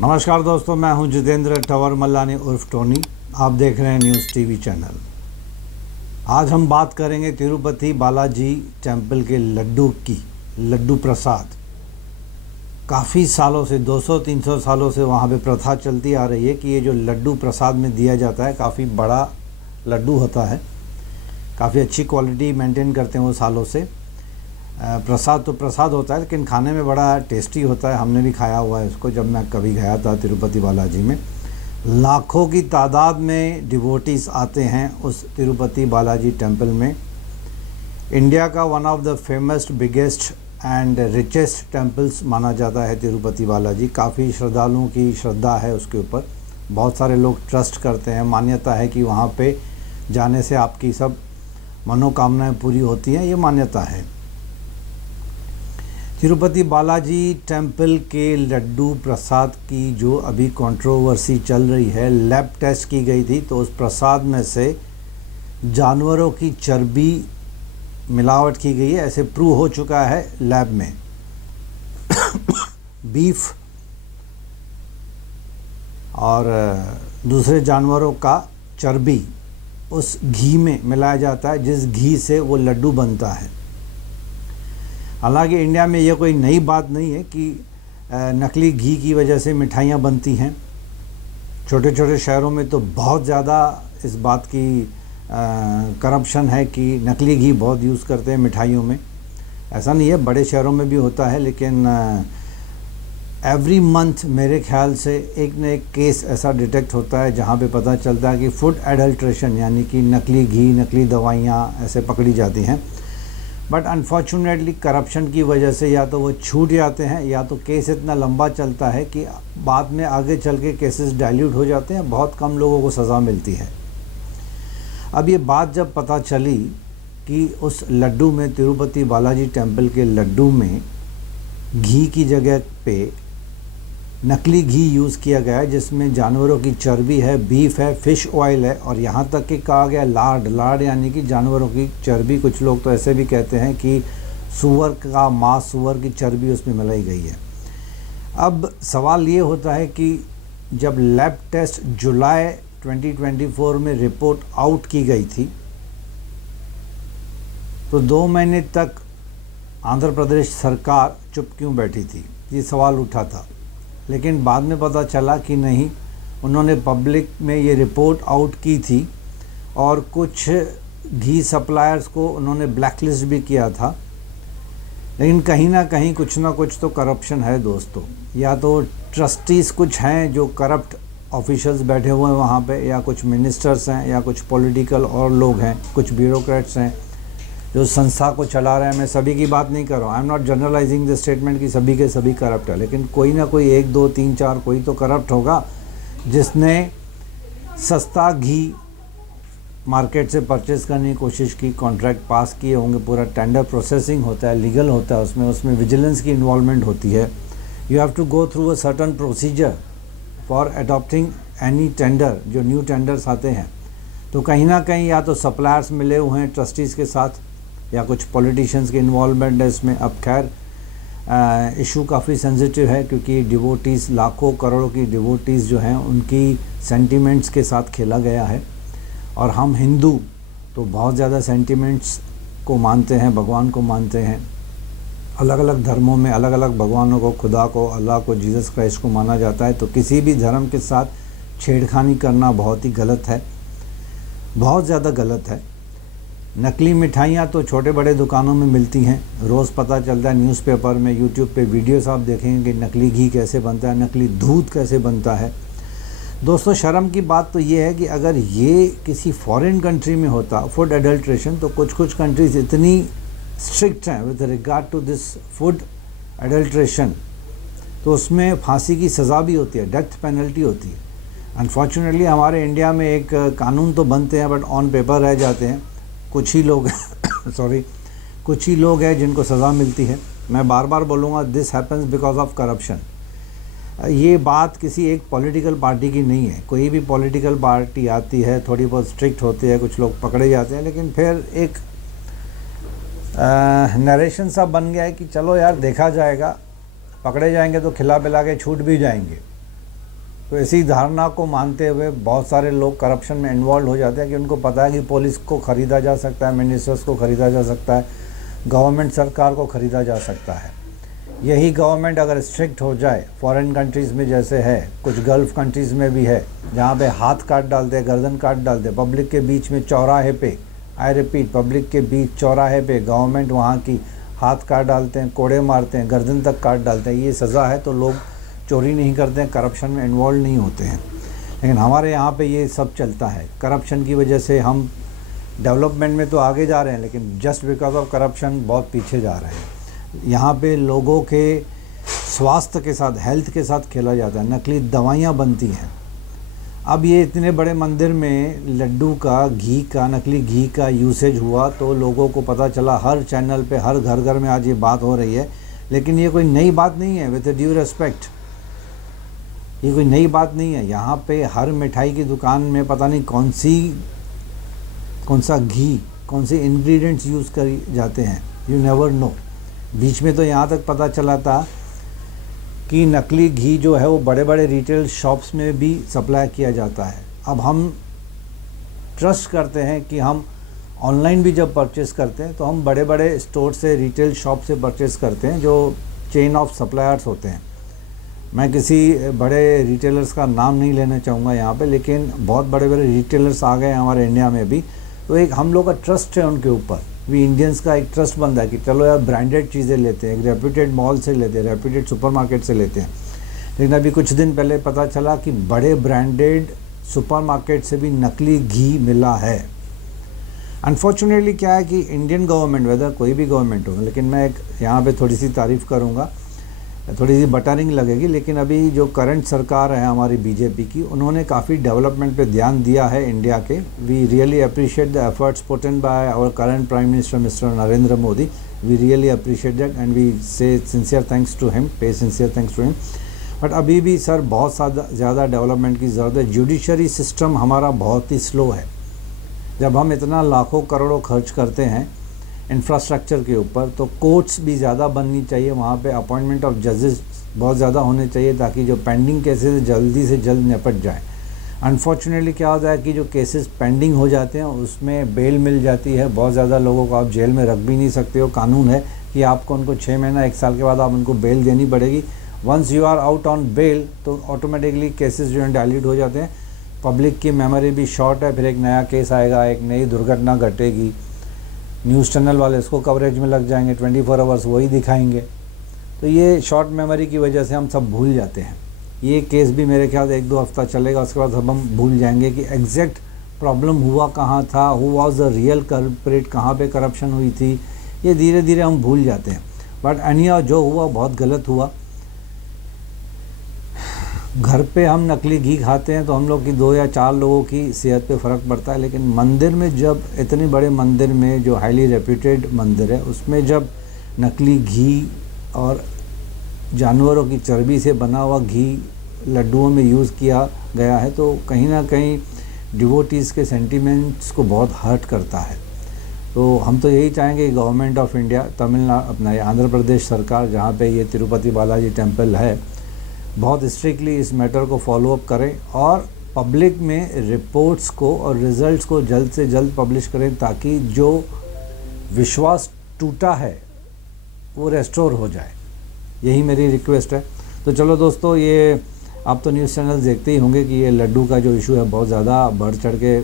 नमस्कार दोस्तों, मैं हूं जितेंद्र टवर मल्लानी उर्फ टोनी। आप देख रहे हैं न्यूज़ टीवी चैनल। आज हम बात करेंगे तिरुपति बालाजी टेम्पल के लड्डू प्रसाद। काफ़ी सालों से 200-300 सालों से वहाँ पे प्रथा चलती आ रही है कि ये जो लड्डू प्रसाद में दिया जाता है, काफ़ी बड़ा लड्डू होता है, काफ़ी अच्छी क्वालिटी मेंटेन करते हैं वो सालों से। प्रसाद तो प्रसाद होता है, लेकिन खाने में बड़ा टेस्टी होता है। हमने भी खाया हुआ है इसको, जब मैं कभी गया था तिरुपति बालाजी में। लाखों की तादाद में डिवोटीज आते हैं उस तिरुपति बालाजी टेम्पल में। इंडिया का one of the famous biggest and richest temples माना जाता है तिरुपति बालाजी। काफ़ी श्रद्धालुओं की श्रद्धा है उसके ऊपर, बहुत सारे लोग ट्रस्ट करते हैं। मान्यता है कि वहाँ पे जाने से आपकी सब मनोकामनाएं पूरी होती हैं, ये मान्यता है। तिरुपति बालाजी टेम्पल के लड्डू प्रसाद की जो अभी कंट्रोवर्सी चल रही है, लैब टेस्ट की गई थी तो उस प्रसाद में से जानवरों की चर्बी मिलावट की गई है, ऐसे प्रूव हो चुका है लैब में। बीफ और दूसरे जानवरों का चर्बी उस घी में मिलाया जाता है, जिस घी से वो लड्डू बनता है। हालांकि इंडिया में ये कोई नई बात नहीं है कि नकली घी की वजह से मिठाइयाँ बनती हैं। छोटे छोटे शहरों में तो बहुत ज़्यादा इस बात की करप्शन है कि नकली घी बहुत यूज़ करते हैं मिठाइयों में। ऐसा नहीं है, बड़े शहरों में भी होता है, लेकिन एवरी मंथ मेरे ख्याल से एक न एक केस ऐसा डिटेक्ट होता है जहाँ पे पता चलता है कि फूड एडल्ट्रेशन यानी कि नकली घी, नकली दवाइयाँ ऐसे पकड़ी जाती हैं। बट अनफॉर्चुनेटली करप्शन की वजह से या तो वो छूट जाते हैं, या तो केस इतना लंबा चलता है कि बाद में आगे चल के केसेस डाइल्यूट हो जाते हैं, बहुत कम लोगों को सज़ा मिलती है। अब ये बात जब पता चली कि उस लड्डू में, तिरुपति बालाजी टेम्पल के लड्डू में घी की जगह पे नकली घी यूज़ किया गया है, जिसमें जानवरों की चर्बी है, बीफ है, फ़िश ऑयल है, और यहाँ तक कि कहा गया लाड यानी कि जानवरों की चर्बी। कुछ लोग तो ऐसे भी कहते हैं कि सूअर का मांस, सूअर की चर्बी उसमें मिलाई गई है। अब सवाल ये होता है कि जब लैब टेस्ट जुलाई 2024 में रिपोर्ट आउट की गई थी तो 2 महीने तक आंध्र प्रदेश सरकार चुप क्यों बैठी थी, ये सवाल उठा था। लेकिन बाद में पता चला कि नहीं, उन्होंने पब्लिक में ये रिपोर्ट आउट की थी और कुछ घी सप्लायर्स को उन्होंने ब्लैकलिस्ट भी किया था। लेकिन कहीं ना कहीं कुछ ना कुछ तो करप्शन है दोस्तों। या तो ट्रस्टीज़ कुछ हैं जो करप्ट ऑफिशियल्स बैठे हुए हैं वहाँ पे, या कुछ मिनिस्टर्स हैं, या कुछ पॉलिटिकल और लोग हैं, कुछ ब्यूरोक्रेट्स हैं जो संस्था को चला रहे हैं। मैं सभी की बात नहीं कर रहा हूँ, I am not generalising the statement कि सभी के सभी करप्ट है, लेकिन कोई ना कोई 1, 2, 3, 4 कोई तो करप्ट होगा जिसने सस्ता घी मार्केट से परचेज़ करने की कोशिश की, कॉन्ट्रैक्ट पास किए होंगे, पूरा टेंडर प्रोसेसिंग होता है, लीगल होता है, उसमें विजिलेंस की इन्वॉल्वमेंट होती है। You have to go through a certain procedure for adopting any tender, जो न्यू टेंडर्स आते हैं। तो कहीं ना कहीं या तो सप्लायर्स मिले हुए हैं ट्रस्टीज़ के साथ, या कुछ पॉलिटिशियंस की इन्वॉल्वमेंट है इसमें। अब खैर इशू काफ़ी सेंसिटिव है, क्योंकि डिवोटीज़, लाखों करोड़ों की डिवोटीज़ जो हैं, उनकी सेंटिमेंट्स के साथ खेला गया है। और हम हिंदू तो बहुत ज़्यादा सेंटिमेंट्स को मानते हैं, भगवान को मानते हैं। अलग अलग धर्मों में अलग अलग भगवानों को, खुदा को, अल्लाह को, जीसस क्राइस्ट को माना जाता है। तो किसी भी धर्म के साथ छेड़खानी करना बहुत ही गलत है, बहुत ज़्यादा गलत है। नकली मिठाइयाँ तो छोटे बड़े दुकानों में मिलती हैं, रोज़ पता चलता है न्यूज़पेपर में, यूट्यूब पे वीडियोस आप देखेंगे कि नकली घी कैसे बनता है, नकली दूध कैसे बनता है। दोस्तों, शर्म की बात तो ये है कि अगर ये किसी फॉरेन कंट्री में होता फूड एडल्ट्रेशन, तो कुछ कंट्रीज़ इतनी स्ट्रिक्ट हैं with regard to this food adulteration, तो उसमें फांसी की सज़ा भी होती है, डेथ पेनल्टी होती है। अनफॉर्चुनेटली हमारे इंडिया में एक कानून तो बनते हैं, बट ऑन पेपर रह जाते हैं। कुछ ही लोग कुछ ही लोग हैं जिनको सज़ा मिलती है। मैं बार बार बोलूँगा, this happens because of corruption. ये बात किसी एक पॉलिटिकल पार्टी की नहीं है। कोई भी पॉलिटिकल पार्टी आती है, थोड़ी बहुत स्ट्रिक्ट होती है, कुछ लोग पकड़े जाते हैं, लेकिन फिर एक नरेशन सा बन गया है कि चलो यार देखा जाएगा, पकड़े जाएंगे तो खिला पिला के छूट भी जाएंगे। तो इसी धारणा को मानते हुए बहुत सारे लोग करप्शन में इन्वॉल्व हो जाते हैं कि उनको पता है कि पुलिस को ख़रीदा जा सकता है, मिनिस्टर्स को ख़रीदा जा सकता है, गवर्नमेंट सरकार को ख़रीदा जा सकता है। यही गवर्नमेंट अगर स्ट्रिक्ट हो जाए, फॉरेन कंट्रीज़ में जैसे है, कुछ गल्फ़ कंट्रीज़ में भी है, जहाँ पे हाथ काट डालते, गर्दन काट डालते, पब्लिक के बीच में चौराहे पे, आई रिपीट, पब्लिक के बीच चौराहे पे गवर्नमेंट वहाँ की हाथ काट डालते हैं, कोड़े मारते हैं, गर्दन तक काट डालते हैं, ये सज़ा है, तो लोग चोरी नहीं करते हैं, करप्शन में इन्वॉल्व नहीं होते हैं। लेकिन हमारे यहाँ पे ये सब चलता है। करप्शन की वजह से हम डेवलपमेंट में तो आगे जा रहे हैं, लेकिन जस्ट बिकॉज ऑफ करप्शन बहुत पीछे जा रहे हैं। यहाँ पे लोगों के स्वास्थ्य के साथ, हेल्थ के साथ खेला जाता है, नकली दवाइयाँ बनती हैं। अब ये इतने बड़े मंदिर में लड्डू का, घी का, नकली घी का यूसेज हुआ तो लोगों को पता चला, हर चैनल पे, हर घर घर में आज ये बात हो रही है। लेकिन ये कोई नई बात नहीं है, विद ड्यू रेस्पेक्ट, ये कोई नई बात नहीं है। यहाँ पे हर मिठाई की दुकान में पता नहीं कौन सा घी, कौन से इंग्रेडिएंट्स यूज़ करी जाते हैं, यू नेवर नो। बीच में तो यहाँ तक पता चला था कि नकली घी जो है वो बड़े बड़े रिटेल शॉप्स में भी सप्लाई किया जाता है। अब हम ट्रस्ट करते हैं कि हम ऑनलाइन भी जब परचेज़ करते हैं तो हम बड़े बड़े स्टोर से, रिटेल शॉप से परचेज़ करते हैं, जो चेन ऑफ सप्लायर्स होते हैं। मैं किसी बड़े रिटेलर्स का नाम नहीं लेना चाहूँगा यहाँ पे, लेकिन बहुत बड़े बड़े रिटेलर्स आ गए हैं हमारे इंडिया में भी, तो एक हम लोग का ट्रस्ट है उनके ऊपर। भी इंडियंस का एक ट्रस्ट बनता है कि चलो यार ब्रांडेड चीज़ें लेते हैं, एक रेप्यूटेड मॉल से लेते हैं, रेप्यूटेड सुपरमार्केट से लेते हैं। लेकिन अभी कुछ दिन पहले पता चला कि बड़े ब्रांडेड सुपरमार्केट से भी नकली घी मिला है। अनफॉर्चुनेटली क्या है कि इंडियन गवर्नमेंट, वेदर कोई भी गवर्नमेंट हो, लेकिन मैं एक यहाँ पे थोड़ी सी तारीफ़ करूँगा, थोड़ी सी बटरिंग लगेगी, लेकिन अभी जो करंट सरकार है हमारी बीजेपी की, उन्होंने काफ़ी डेवलपमेंट पे ध्यान दिया है इंडिया के। We really appreciate the efforts put in by our current prime minister mister Narendra Modi. We really appreciate that and we say sincere thanks to him, pay sincere thanks to him. But अभी भी sir बहुत ज़्यादा development की ज़रूरत है। Judiciary system हमारा बहुत ही slow है। जब हम इतना लाखों करोड़ों खर्च करते हैं इंफ्रास्ट्रक्चर के ऊपर, तो कोर्ट्स भी ज़्यादा बननी चाहिए, वहाँ पे अपॉइंटमेंट ऑफ जजेस बहुत ज़्यादा होने चाहिए ताकि जो पेंडिंग केसेस जल्दी से जल्द निपट जाए। अनफॉर्चुनेटली क्या होता है कि जो केसेस पेंडिंग हो जाते हैं उसमें बेल मिल जाती है। बहुत ज़्यादा लोगों को आप जेल में रख भी नहीं सकते हो। कानून है कि आपको उनको 6 महीना 1 साल के बाद आप उनको बेल देनी पड़ेगी। Once you are out on bail तो ऑटोमेटिकली केसेस जो हैं डाइल्यूट हो जाते हैं। पब्लिक की मेमोरी भी शॉर्ट है, फिर एक नया केस आएगा, एक नई दुर्घटना घटेगी, न्यूज़ चैनल वाले इसको कवरेज में लग जाएंगे, 24 आवर्स वही दिखाएंगे। तो ये शॉर्ट मेमोरी की वजह से हम सब भूल जाते हैं। ये केस भी मेरे ख्याल से 1-2 हफ्ता चलेगा, उसके बाद सब हम भूल जाएंगे कि एग्जैक्ट प्रॉब्लम हुआ कहाँ था, who was the real culprit, कहाँ पे करप्शन हुई थी। ये धीरे धीरे हम भूल जाते हैं। बट एनीहाउ जो हुआ बहुत गलत हुआ। घर पे हम नकली घी खाते हैं तो हम लोग की 2 या 4 लोगों की सेहत पे फ़र्क पड़ता है, लेकिन मंदिर में, जब इतने बड़े मंदिर में, जो हाईली रेप्यूटेड मंदिर है, उसमें जब नकली घी और जानवरों की चर्बी से बना हुआ घी लड्डुओं में यूज़ किया गया है, तो कहीं ना कहीं डिवोटीज़ के सेंटिमेंट्स को बहुत हर्ट करता है। तो हम तो यही चाहेंगे कि गवर्नमेंट ऑफ इंडिया, तमिलनाडु, अपना आंध्र प्रदेश सरकार, जहाँ पे ये तिरुपति बालाजी टेम्पल है, बहुत स्ट्रिक्टली इस मैटर को फॉलोअप करें और पब्लिक में रिपोर्ट्स को और रिज़ल्ट्स को जल्द से जल्द पब्लिश करें, ताकि जो विश्वास टूटा है वो रेस्टोर हो जाए। यही मेरी रिक्वेस्ट है। तो चलो दोस्तों, ये आप तो न्यूज़ चैनल देखते ही होंगे कि ये लड्डू का जो इशू है बहुत ज़्यादा बढ़ चढ़ के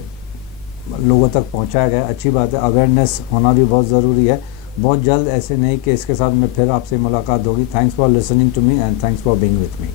लोगों तक पहुंचाया गया। अच्छी बात है, अवेयरनेस होना भी बहुत ज़रूरी है। बहुत जल्द ऐसे नए केस के साथ में फिर आपसे मुलाकात होगी। Thanks for listening to me and thanks for being with me.